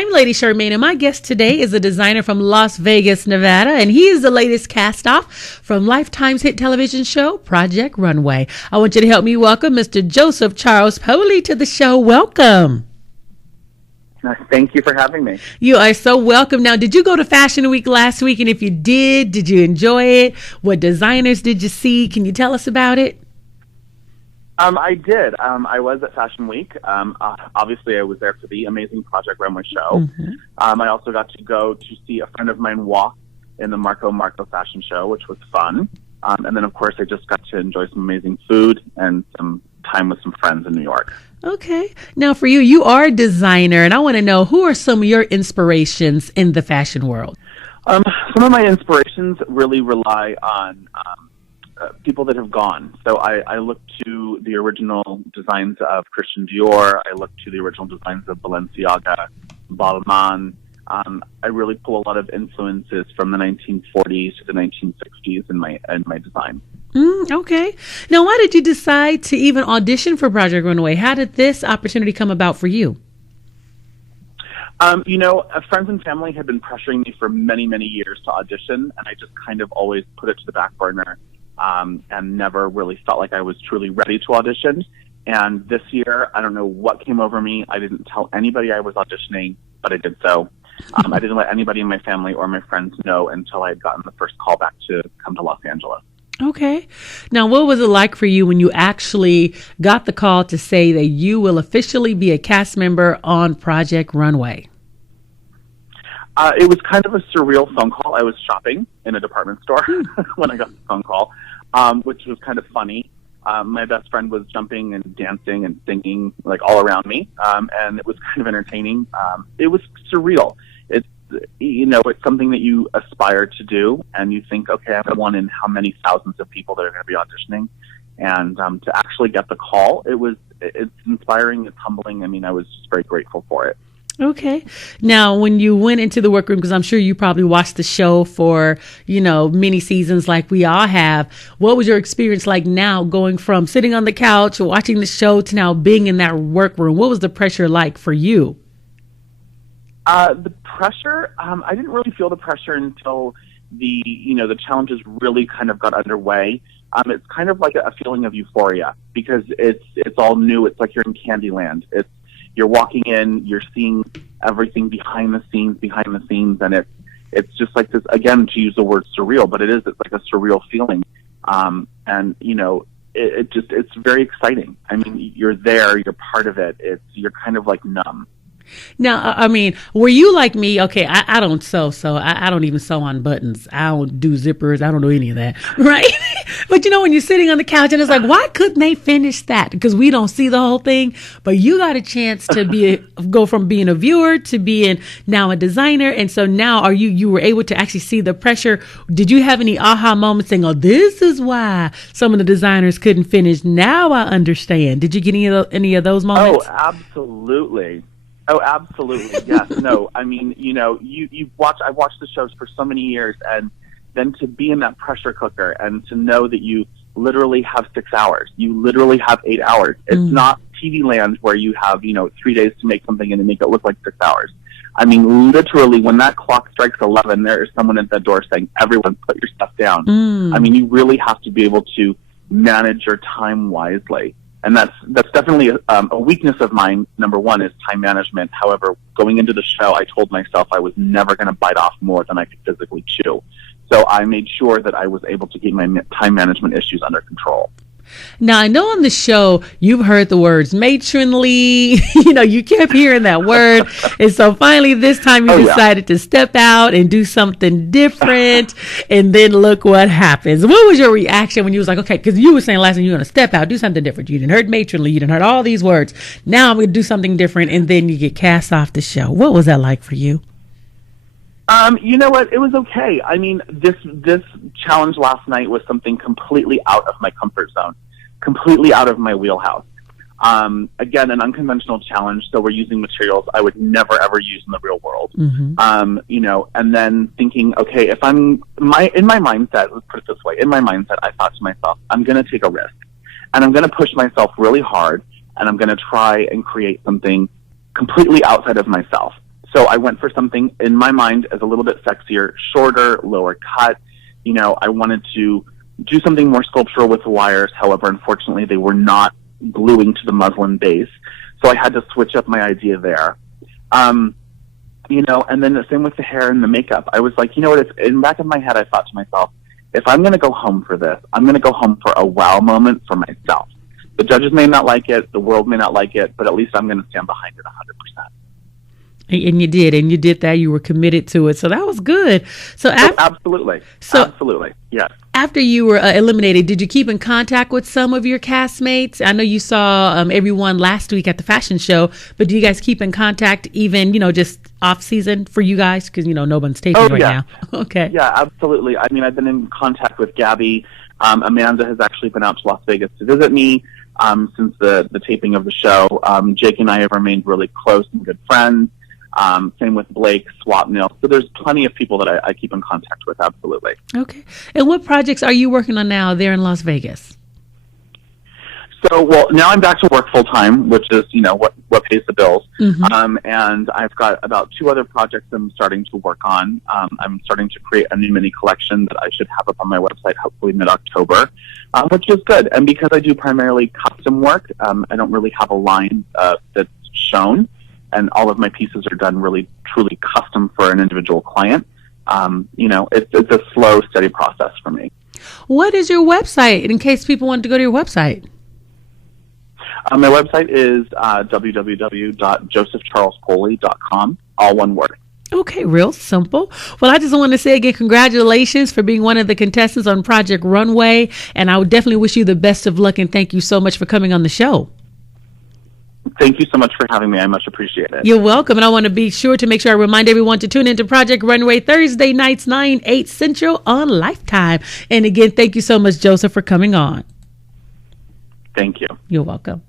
I'm Lady Charmaine, and my guest today is a designer from Las Vegas, Nevada, and he is the latest cast-off from Lifetime's hit television show, Project Runway. I want you to help me welcome Mr. Joseph Charles Poli to the show. Welcome. Thank you for having me. You are so welcome. Now, did you go to Fashion Week last week? And if you did you enjoy it? What designers did you see? Can you tell us about it? I did. I was at Fashion Week. Obviously, I was there for the amazing Project Runway show. Mm-hmm. I also got to go to see a friend of mine walk in the Marco fashion show, which was fun. And then, of course, I just got to enjoy some amazing food and some time with some friends in New York. Okay. Now, for you, you are a designer, and I want to know, who are some of your inspirations in the fashion world? Some of my inspirations really rely on people that have gone. So I look to the original designs of Christian Dior. I look to the original designs of Balenciaga, Balmain. I really pull a lot of influences from the 1940s to the 1960s in my design. Okay. Now, why did you decide to even audition for Project Runway? How did this opportunity come about for you? Friends and family had been pressuring me for many, many years to audition, and I just kind of always put it to the back burner and never really felt like I was truly ready to audition. And this year, I don't know what came over me. I didn't tell anybody I was auditioning, but I did so. I didn't let anybody in my family or my friends know until I had gotten the first call back to come to Los Angeles. Okay. Now, what was it like for you when you actually got the call to say that you will officially be a cast member on Project Runway? It was kind of a surreal phone call. I was shopping in a department store when I got the phone call, which was kind of funny. My best friend was jumping and dancing and singing like all around me, and it was kind of entertaining. It was surreal. It's something that you aspire to do, and you think, okay, I'm one in how many thousands of people that are going to be auditioning, and to actually get the call, it's inspiring, it's humbling. I mean, I was just very grateful for it. Okay. Now, when you went into the workroom, because I'm sure you probably watched the show for, many seasons like we all have, what was your experience like now going from sitting on the couch, watching the show, to now being in that workroom? What was the pressure like for you? The pressure, I didn't really feel the pressure until the challenges really kind of got underway. It's kind of like a feeling of euphoria because it's all new. It's like you're in Candyland. You're walking in, you're seeing everything behind the scenes, and it's just like this, again, to use the word surreal, but it's like a surreal feeling. It's very exciting. I mean, you're there, you're part of it. You're kind of like numb. Now, I mean, were you like me? Okay, I don't sew, so I don't even sew on buttons. I don't do zippers. I don't do any of that, right? But when you're sitting on the couch and it's like, why couldn't they finish that? Because we don't see the whole thing. But you got a chance to go from being a viewer to being now a designer. And so now you were able to actually see the pressure. Did you have any aha moments saying, oh, this is why some of the designers couldn't finish? Now I understand. Did you get any of those moments? Oh, absolutely. Oh, absolutely. Yes. No, I mean, I've watched the shows for so many years, and then to be in that pressure cooker and to know that you literally have 6 hours, you literally have 8 hours. It's not TV land where you have, 3 days to make something and to make it look like 6 hours. I mean, literally, when that clock strikes 11, there is someone at the door saying, everyone put your stuff down. I mean, you really have to be able to manage your time wisely. And that's definitely a weakness of mine. Number one is time management. However, going into the show, I told myself I was never going to bite off more than I could physically chew. So I made sure that I was able to keep my time management issues under control. Now, I know on the show, you've heard the words matronly, you kept hearing that word. And so finally, this time you decided to step out and do something different. And then look what happens. What was your reaction when you was like, okay, because you were saying last time you're going to step out, do something different. You didn't heard matronly. You didn't heard all these words. Now I'm going to do something different. And then you get cast off the show. What was that like for you? You know what? It was okay. I mean, this challenge last night was something completely out of my comfort zone, completely out of my wheelhouse. Again, an unconventional challenge, so we're using materials I would never, ever use in the real world. And then thinking, okay, if in my mindset, let's put it this way, in my mindset, I thought to myself, I'm going to take a risk, and I'm going to push myself really hard, and I'm going to try and create something completely outside of myself. So I went for something in my mind as a little bit sexier, shorter, lower cut. You know, I wanted to do something more sculptural with the wires. However, unfortunately, they were not gluing to the muslin base. So I had to switch up my idea there. You know, and then the same with the hair and the makeup. I was like, you know what, in the back of my head, I thought to myself, if I'm going to go home for this, I'm going to go home for a wow moment for myself. The judges may not like it, the world may not like it, but at least I'm going to stand behind it 100%. And you did that. You were committed to it. So that was good. Absolutely. Absolutely. Yes. After you were eliminated, did you keep in contact with some of your castmates? I know you saw everyone last week at the fashion show, but do you guys keep in contact even, just off season for you guys? Because, no one's taping now. Okay. Yeah, absolutely. I mean, I've been in contact with Gabby. Amanda has actually been out to Las Vegas to visit me since the taping of the show. Jake and I have remained really close and good friends. Same with Blake, Swapnil. So there's plenty of people that I keep in contact with, absolutely. Okay. And what projects are you working on now there in Las Vegas? So, well, now I'm back to work full-time, which is, what pays the bills. Mm-hmm. And I've got about 2 other projects I'm starting to work on. I'm starting to create a new mini collection that I should have up on my website hopefully mid-October, which is good. And because I do primarily custom work, I don't really have a line that's shown. And all of my pieces are done really, truly custom for an individual client. It's a slow, steady process for me. What is your website, in case people want to go to your website? My website is www.josephcharlespoli.com, all one word. Okay, real simple. Well, I just want to say again, congratulations for being one of the contestants on Project Runway. And I would definitely wish you the best of luck. And thank you so much for coming on the show. Thank you so much for having me. I much appreciate it. You're welcome. And I want to be sure to make sure I remind everyone to tune into Project Runway Thursday nights, 9/8 Central on Lifetime. And again, thank you so much, Joseph, for coming on. Thank you. You're welcome.